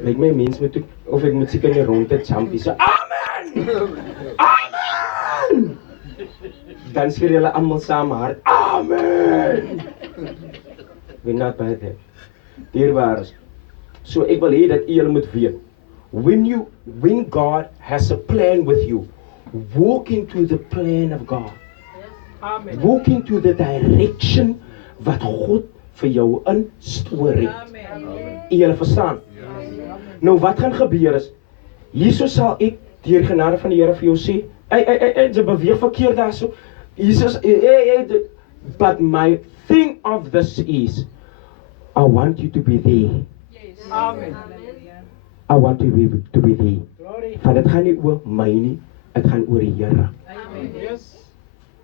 Lyk my mens moet ek, of ek moet seker in die rondte jumpie so amen! Amen! Dan skree julle almal saam hard amen! We're not by that. Dierbaars. So ek wil hê dat julle moet weet. When God has a plan with you, walk into the plan of God. Amen. Walk into the direction wat God vir jou instoor het. Julle verstaan? Nou wat gaan gebeur is, hierso sal ek deur genade van die Here vir jou sê, jy beweeg verkeerd daarso. Jesus, but my thing of this is, I want you to be there. Amen. I want you to be there. Want dit gaan nie oor my nie, dit gaan oor die Here. Yes.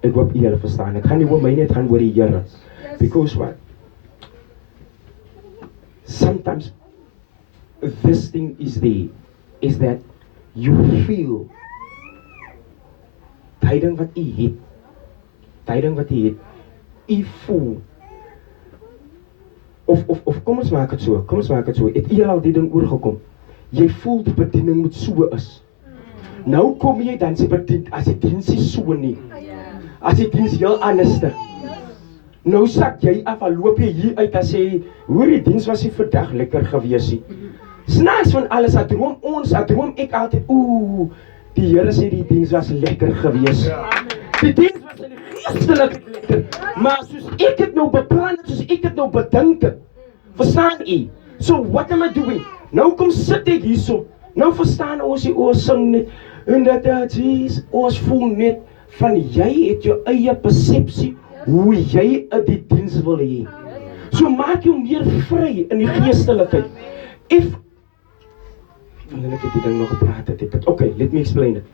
Ek hoop julle verstaan. Dit gaan nie oor my nie, dit gaan oor die Here. Because what? Sometimes this thing is there, is that you feel tyding wat jy het, jy voel of kom ons maak dit so, het jy al die ding oorgekom, jy voel die bediening moet so is, nou kom jy dan sê bedien, as die diens is so nie, as die diens heel anderster, nou sak jy af, al loop jy hier uit en sê, hoor die diens was nie vandag lekker gewees nie, snaaks van alles, droom ek altyd, die Here sê die diens was lekker gewees, die diens was in die geestelik lekker, maar soos ek het nou beplan, soos ek het nou bedink het, verstaan jy? So what am I doing? Nou kom sit ek hierso, nou verstaan ons die sing net, en dat Jesus, ons voel net, van jy het jou eie persepsie, hoe jy die diens wil hê. So maak jou meer vry in die geestelikheid. Wanneer ek die ding nog gepraat het, okay, let me explain it.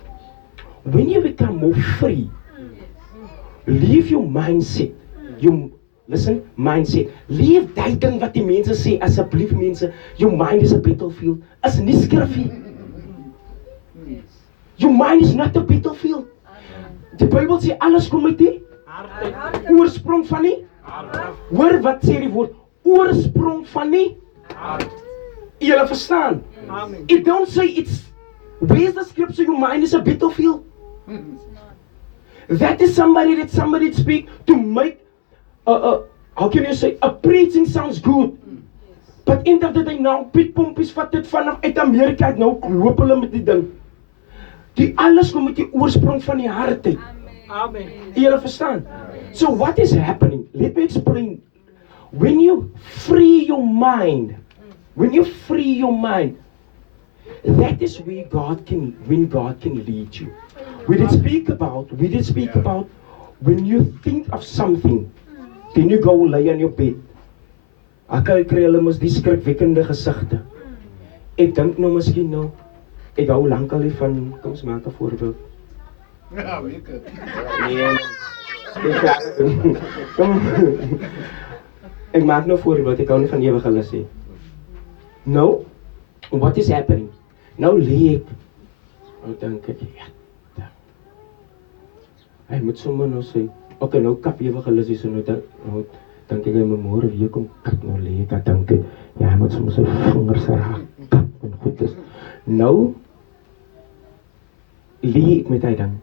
When you become more free, leave your mindset, mindset, leave die ding wat die mense sê, asseblief mense, your mind is a battlefield, is nie skrifie. Your mind is not a battlefield. Die Bybel sê, alles kom uit die oorsprong van die hoor wat sê die woord, oorsprong van die julle verstaan. It don't say it's, where's the scripture, your mind is a battlefield? That is somebody speak to make, how can you say, a preaching sounds good. But end of the day nou, Piet Pompies vat dit vanaf uit Amerika, nou loop hulle met die ding. Die alles kom met die oorsprong van die hart uit. Amen. Julle verstaan? So what is happening? Let me explain. When you free your mind, that is where when God can lead you. We did speak about when you think of something, then you go lay on your bed. Ek kry hulle mos die skrikwekkende gesigte. Ek dink nou miskien nou, ek hou lankal van, kom ons maak 'n voorbeeld. Ja, weet het. Nee. Kom. Ek maak nou voorbeeld, ek hou nie van ewige lus nie. Nou, what is happening? Nou lê ek. Nou dink ek, ja. Hy moet sommer nou sê, okay, nou kap ewige lus is nou dink ek hy moet môre weer kom kap nou lê ek dink ek, ja, hy moet sommer sy vingers raak kap en goed is. Nou lê ek met hy ding.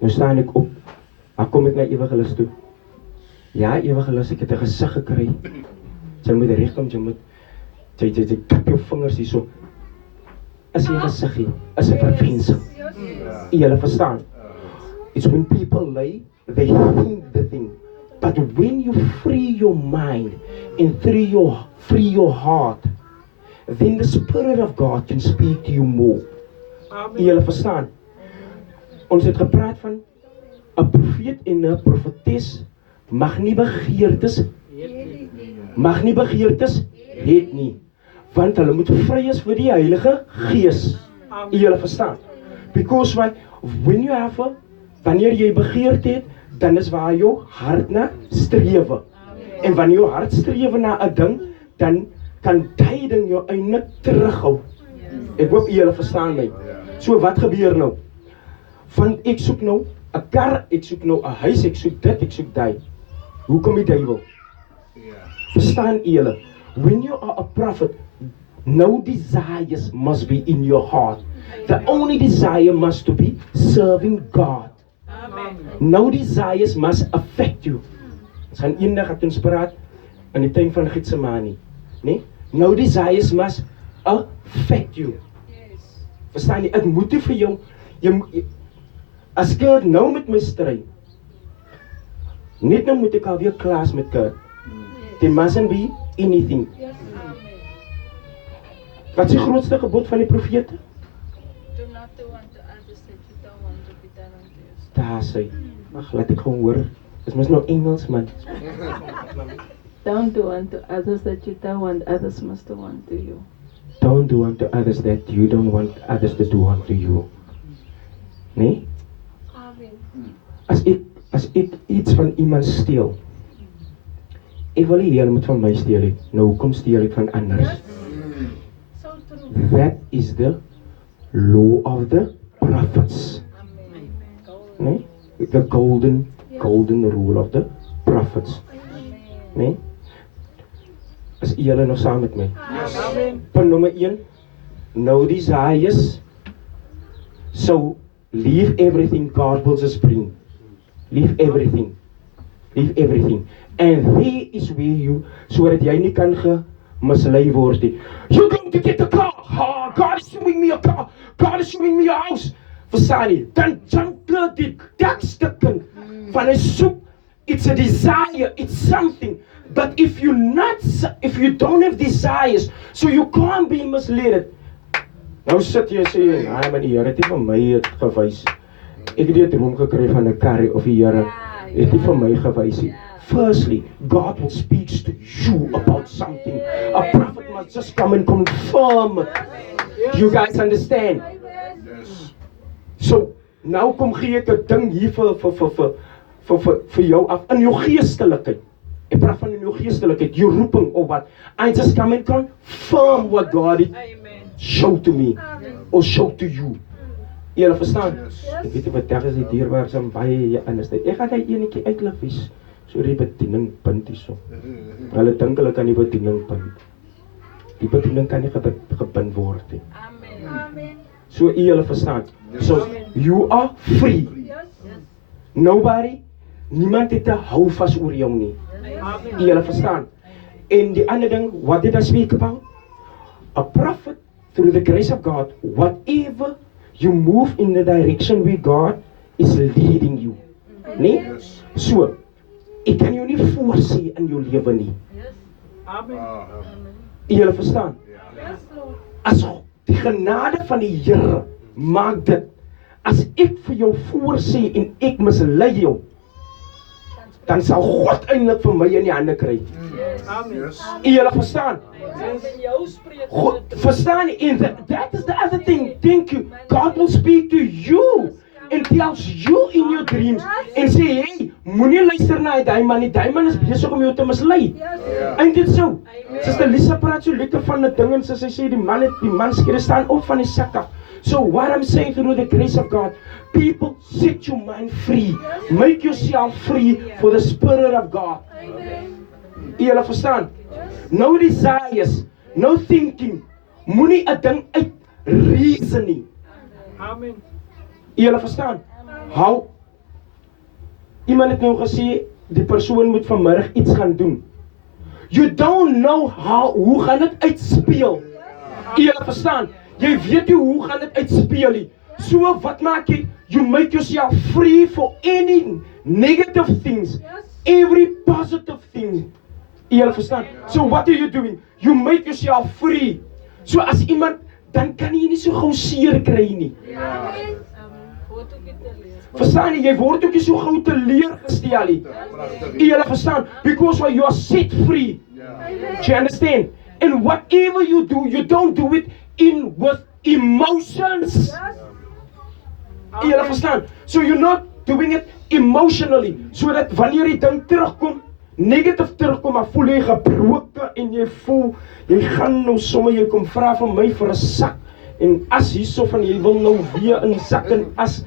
Nou staan ek op, dan kom ek na ewige lus toe. Ja, ewige lus, ek het 'n gesig gekry. Jy moet regkom, jy moet jy kap jou vingers hierso. As jy 'n gesiggie, is 'n verwensing. Julle verstaan? It's when people lay, they think the thing. But when you free your mind and free your heart, then the Spirit of God can speak to you more. Julle verstaan? Ons het gepraat van 'n profeet en 'n profetes mag nie begeertes het nie, want hulle moet vry is vir die Heilige Gees. Julle verstaan? Because wanneer jy begeerte het, dan is waar jou hart na strewe. En wanneer jou hart strewe na 'n ding, dan kan die ding jou eintlik terughou. Ek hoop julle verstaan my. So wat gebeur nou? Want ek soek nou 'n kar, ek soek nou 'n huis, ek soek dit, ek soek daai. Hoe kom die duiwel? Verstaan julle? When you are a prophet, No desires must be in your heart. The only desire must to be serving God. No desires must affect you. Ons gaan eendag het ons praat in die tuin van Getsemane, nee? No desires must affect you. Verstaan jy? Ek moet nie vir jou, as Kurt nou met my stry, net nou moet ek alweer klaar met Kurt. There mustn't be anything. Wat is die grootste gebod van die profete? Do not do unto others that you don't want to be done unto yourself. Daar sê, ag, laat ek gewoon hoor. Dis mos nou Engels, man. Don't do unto others that you don't want others must do unto you. Don't do unto others that you don't want others to do unto you. Nee? As ek iets van iemand steel, ek wil nie julle moet van my steel het. Nou, hoekom steel ek van anders? That is the law of the prophets. Nee? The golden rule of the prophets. Nee? Is julle nog saam met my? Punt nummer 1. No desires. So, leave everything God will just bring. Leave everything. Leave everything. And there is where you, so that jy nie kan mislei word nie. You're going to get a car. Oh, God is showing me a car. God is showing me a house. Verstaan nie? Dan jump die dekstukken van 'n soep. It's a desire. It's something. But if you don't have desires, so you can't be misled. Nou sit jy sê, "Nee, maar die Here het nie vir my gewys. Ek het die droom gekry van 'n kar of die Here het nie vir my gewys nie." Firstly, God will speak to you about something. A prophet must just come and confirm. You guys understand? Yes. So, nou kom gee ek 'n ding hier vir jou af in jou geestelikheid. Ek praat van in jou geestelikheid, jou roeping of wat. I just come and confirm what God het show to me or show to you. Julle verstaan? Ek weet nie wat daar is die dierbaar is baie anders. Ek gaan daai enetjie uitlig wys. So die bediening punt hierso. Hulle dink hulle kan die bediening punt. Die bediening kan nie gebind word nie. Amen. So julle verstaan. So you are free. Niemand het 'n hou vas oor jou nie. Julle verstaan. En die ander ding, what did I speak about? A prophet, through the grace of God, whatever you move in the direction where God is leading you. Nee? So, ek kan jou nie voorsê in jou lewe nie. Amen. Julle verstaan? As die genade van die Here maak dit, as ek vir jou voorsê en ek mislei jou, dan sal God eintlik vir my in die hande kry. Amen. Julle verstaan? God, verstaan jy? And that is the other thing. Thank you. God will speak to you and tells you in your dreams en sê, hey, moenie luister na daai man nie. Daai man is besig om jou te mislei. Ain't dit so? Sister Lisa praat so lekker van 'n ding en sy sê die man skeer staan op van die sak af. So what I'm saying through the grace of God, people, set your mind free. Make yourself free for the Spirit of God. Julle verstaan? No desires, no thinking. Moenie 'n ding uit reason nie. Amen. Julle verstaan? How? Iemand het nou gesê die persoon moet vanmiddag iets gaan doen. You don't know hoe gaan dit uitspeel. Julle verstaan? Jy weet nie hoe gaan dit uitspeel nie. So wat maak jy? You make yourself free for any negative things, every positive thing. Julle verstaan? So what are you doing? You make yourself free. So as iemand, dan kan jy nie so gou seer kry nie. Verstaan jy word ook nie so gou teleurgestel nie. Julle verstaan? Because when you are set free. Do you understand? And whatever you do, you don't do it with emotions. Julle verstaan? So you're not doing it emotionally. So dat wanneer die ding terugkom, negatief terugkom, maar voel jy gebroken en jy voel, jy gaan nou sommer, jy kom vra van my vir 'n sak en as hierso van jy wil nou weer in sak en as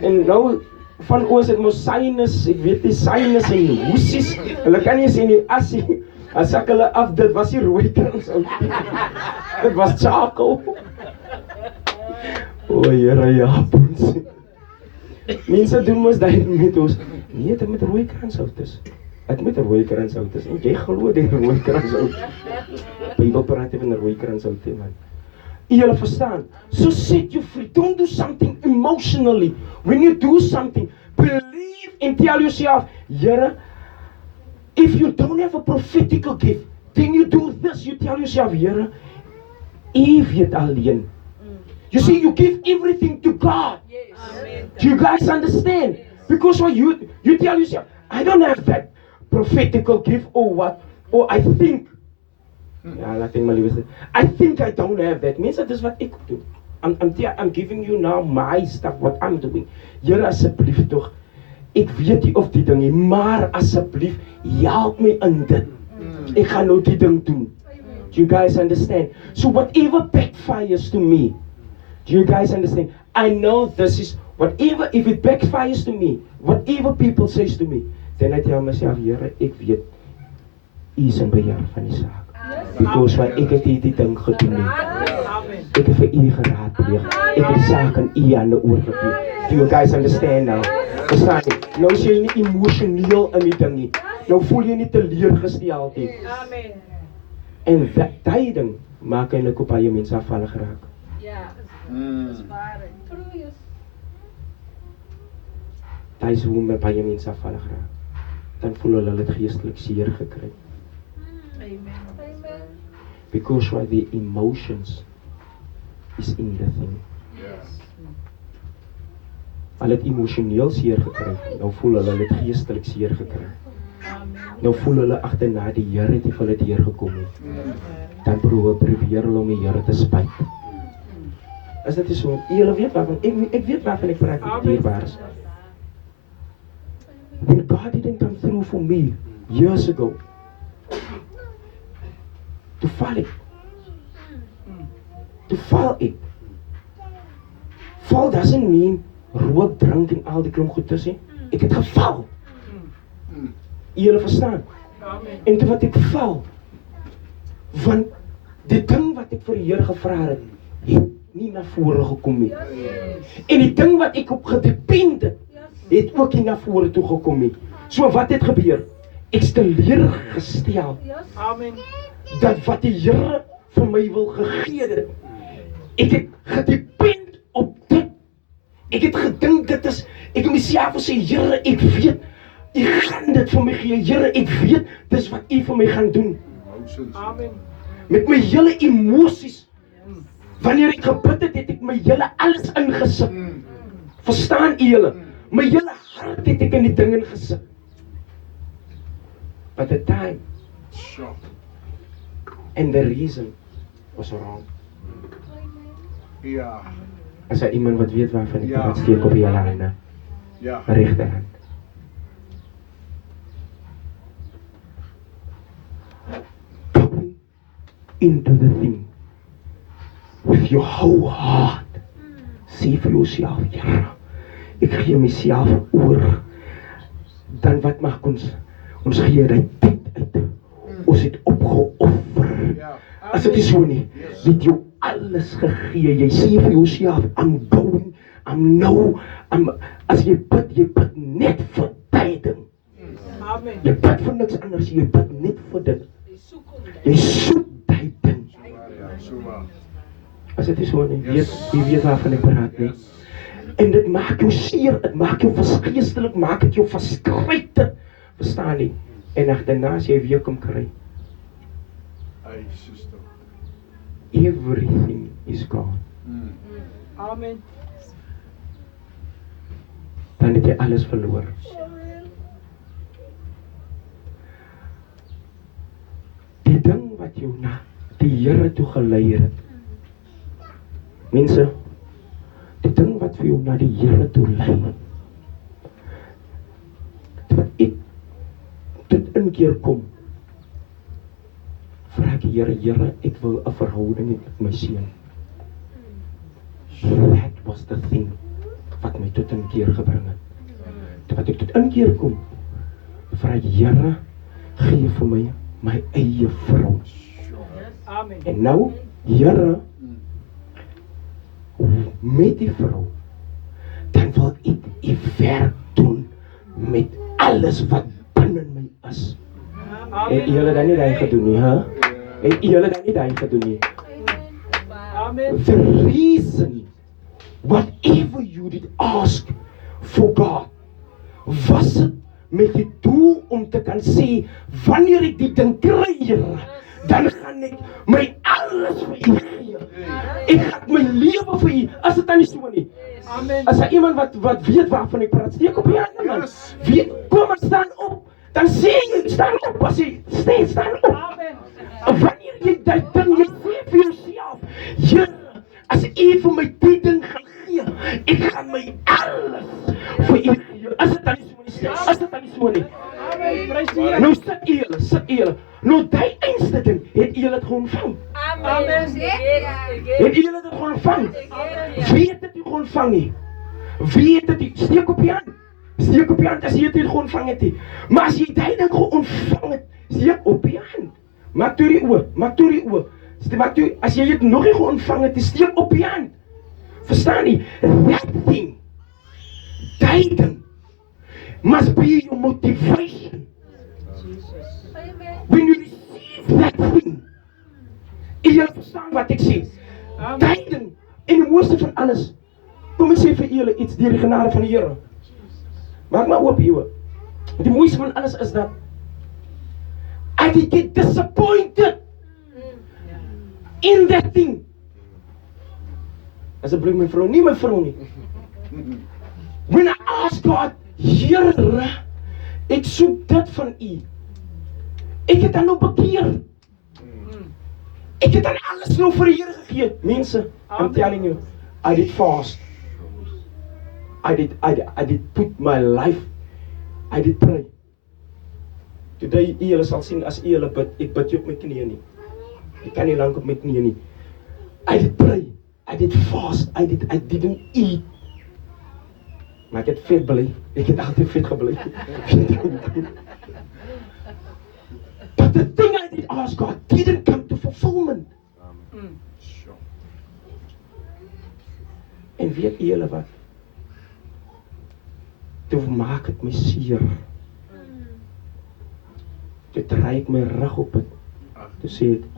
en nou van ons het mos sinus, ek weet die sinus en hoesies, hulle kan nie sê nie as jy As sak hulle af, dit was die rooi kransout. Dit was charcoal. O, Here, ja, ons. Mense doen mos daai met ons. Nee, dit met rooi kransout is. Ek moet 'n rooi kransout is. En jy glo die rooi kransout. Bybel praat van 'n rooi kransout, man. Julle verstaan? So set you free. Don't do something emotionally. When you do something, believe and tell yourself, Here, if you don't have a prophetical gift, then you do this. You tell yourself, Here, if you're alleen. You see, you give everything to God. Do you guys understand? Because what you tell yourself, I don't have that prophetical gift or what, or I think. I think I don't have that. Means that is what ek do. I'm giving you now my stuff, what I'm doing. Here asseblief tog. Ek weet nie of die ding nie, maar asseblief help my in dit. Ek gaan nou die ding doen. Do you guys understand? So whatever backfires to me, do you guys understand? I know this is whatever, if it backfires to me, whatever people says to me, then I tell myself, Here, ek weet, U is in beheer van die saak. Because why ek het hierdie ding gedoen nie. Ek het vir U geraadpleeg. Ek het die saak aan U hande oorgegee. Do you guys understand now? Verstaan jy? Nou is jy nie emosioneel in die ding nie. Nou voel jy nie teleurgesteld nie. En daai ding maak eintlik op baie mense afvallig raak. Ja, dis waar. Daai is hoe met baie mense afvallig raak. Dan voel hulle het geestelik seer gekry. Amen. Because why the emotions is in the thing. Hulle het emosioneel seer gekry. Nou voel hulle het geestelik seer gekry. Nou voel hulle agterna die Here het nie vir hulle deur gekom nie. Dan probeer hulle om die Here te spyt. As dit is so, julle weet waarvan ek weet waarvan ek praat, dierbaars. When God didn't come through for me years ago, to val ek. Fall doesn't mean rook, drank en al die klomp goeders nie. Ek het geval. Julle verstaan? En toe wat ek val, want die ding wat ek vir die Here gevra het nie na vore gekom nie. En die ding wat ek op gedepend het ook nie na vore toe gekom nie. So wat het gebeur? Ek is teleurgestel. Amen. Dat wat die Here vir my wil gegee het. Ek het gedepend op dit. Ek het gedink dit is, ek het myself gesê, Here, ek weet, U gaan dit vir my gee, Here, ek weet, dis wat U vir my gaan doen. Amen. Met my hele emosies. Wanneer ek gebid het, het ek my hele alles ingesit. Verstaan julle? My hele hart het ek in die ding ingesit. But the time and the reason was wrong. Ja. As daar iemand wat weet waarvan ek praat, steek op julle hande. Ja. Regterhand. Go into the thing with your whole heart. Sê vir jouself, Here, ek gee myself oor. Dan wat maak ons? Ons gee die tyd uit. Ons het opgeoffer. As dit is so nie, het jy alles gegee. Jy sê vir jouself, I'm going, as jy bid net vir tyding. Amen. Jy bid vir niks anders, jy bid net vir dit. Jy soek tyding. As dit is so nie, jy weet waarvan ek praat nie. En dit maak jou seer, dit maak jou geestelik, maak dit jou verskryte. Verstaan nie? En agterna as jy weer kom kry. Everything is gone. Amen. Dan het jy alles verloor. Die ding wat jou na die Here toe gelei het. Mense, die ding wat vir jou na die Here toe lei. Wat ek tot inkeer kom. Vra ek die Here, Here, ek wil 'n verhouding hê met my seun. That was the thing wat my tot inkeer gebring het. Wat ek tot inkeer kom, vra ek, Here, gee vir my my eie vrou. Amen. En nou, Here, met die vrou, dan wil ek die werk doen met alles wat binne my is. En julle dan nie daai gedoen nie, hè? En julle dan nie daai gedoen nie. Amen. The reason, whatever you did ask for God, was het met die doel om te kan sê, wanneer ek die ding kry, Here, dan gaan ek my alles vir U gee. Ek gaan my lewe vir U, as dit dan nie so nie. Amen. As daar iemand wat weet waarvan ek praat, steek op die hande, man. Yes. Weet, kom en staan op. Dan sê jy, staan op, as jy staan op. Amen. Wanneer jy die ding, jy sê vir jouself, Here, as U vir my die ding gaan gee, ek gaan my alles vir U gee. As dit dan nie so nie, as dit dan nie so nie. Amen. Prys die Here. Nou sit julle. Nou die einste ding, het julle dit ontvang. Amen. Het julle dit ontvang? Wie het dit ontvang nie? Wie het dit? Steek op die hand. Steek op die hand as jy dit ontvang het nie. Maar as jy die ding ontvang het, steek op die hand. Maak toe die oë, maak toe die oë. Maak toe, as jy dit nog nie ontvang het, steek op die hand. Verstaan nie? That thing, die ding, must be your motivation. When you receive that thing, en jy verstaan wat ek sê, die ding, en die mooiste van alles, kom ek sê vir julle iets, deur die genade van die Here. Maak maar oop hier. Die mooiste van alles is dat, I did get disappointed in that thing. Asseblief my vrou nie. When I ask God, Here, ek soek dit van U. Ek het dan nou bekeer. Ek het dan alles nou vir die Here gegee. Mense, I'm telling you, I did fast. I did put my life, I did pray. Today, julle sal sien, as julle bid, ek bid nie op my knieë nie. Ek kan nie lang op my knieë nie. I did pray, I did fast, I didn't eat. Maar ek het vet bly, ek het altyd vet gebly. But the thing I did ask God didn't come to fulfillment. En weet julle wat? Toe maak het my seer. Toe draai ek my rug op het. Toe sê het,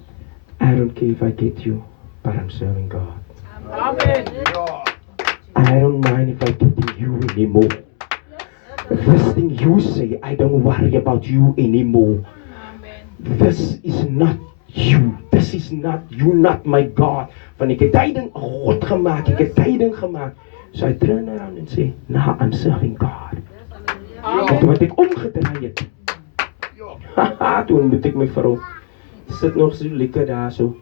I don't care if I get you, but I'm serving God. Amen. I don't mind if I get you anymore. This thing you say, I don't worry about you anymore. This is not you. This is not you, not my God. Want ek het die ding God gemaak, ek het die ding gemaak. So I turn around and say, now I'm serving God. En wat ek omgedraai het, haha, toen moet ek my vrou, sit nog so lekker daar so,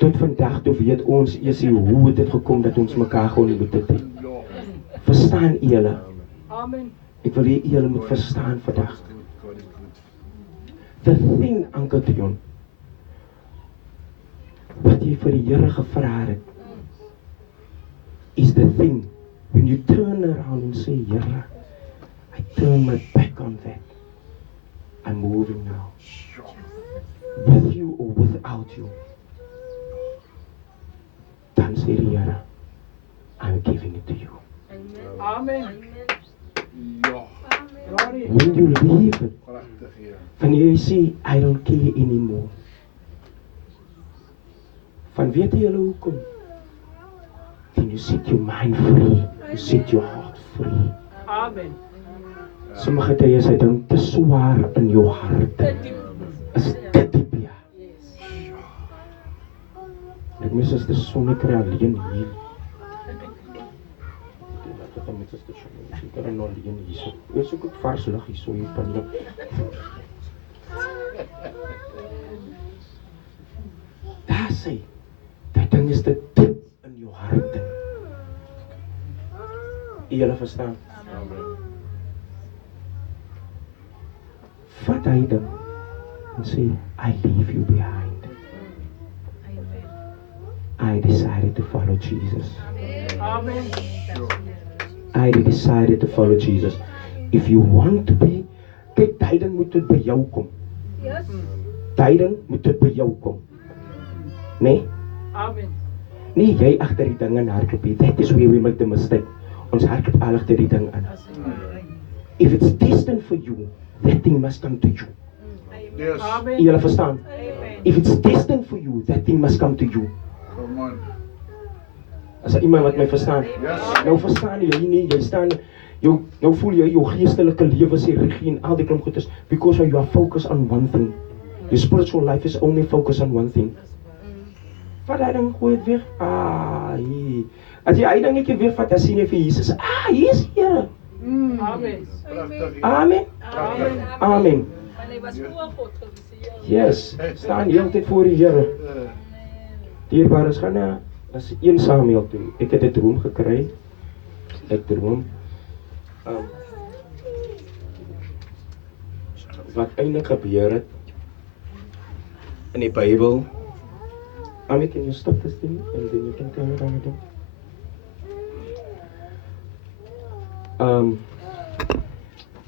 tot vandag toe weet ons eers hoe het dit gekom dat ons mekaar gewoon moet dit hê. Verstaan julle? Amen. Ek wil hê julle moet verstaan vandag. The thing, Uncle Dion, wat jy vir die Here gevra het, is the thing, when you turn around and say, Here, I turn my back on that. I'm moving now. With you or without you. Dan sê die Here, I'm giving it to you. Amen. Ja, Glory. When you leave it, prachtig hier. wanneer jy sê, I don't care anymore. Van weet julle hoekom? Then you set your mind free. You set your heart free. Amen. Sommige tye is hy ding te swaar in jou hart. Is te diep, ja. Ek mis as die sonnekry alleen hier. Wat dan met as die sonnekry? Ek kan nou alleen hier so. Eers ook vars lig hier so hier pan. Daar sê, dat ding is te diep in jou hart. Julle verstaan? Vat hy dan en sê, I leave you behind. I decided to follow Jesus. Amen. I decided to follow Jesus. If you want to be, kyk, die ding moet tot by jou kom. tyding moet dit by jou kom. Nee? Amen. Nie jy agter die ding aan hardloop nie. That is where we make the mistake. Ons hardloop al agter die ding aan. If it's destined for you, that thing must come to you. Yes. Amen. Julle verstaan? Amen. If it's destined for you, that thing must come to you. Come on. As iemand wat my verstaan. Yes. Nou verstaan jy nie, jy staan nou voel jy jou geestelike lewe se regie en al die klomp goeders because you are focused on one thing. Your spiritual life is only focused on one thing. Wat hy dan gooi het weer? Hier. As jy hy dingetjie weer vat, dan sien jy vir Jesus. Hier is Here. Amen. Prachtig. Amen. Amen. Amen. Maar hy was voor God gewees. Yes. Staan heeltyd voor die Here. Dierbares gaan na as 1 Samuel toe. Ek het 'n droom gekry. Ek droom. Wat eintlik gebeur het in die Bybel. Amen, can you stop this thing and then you can turn it on again?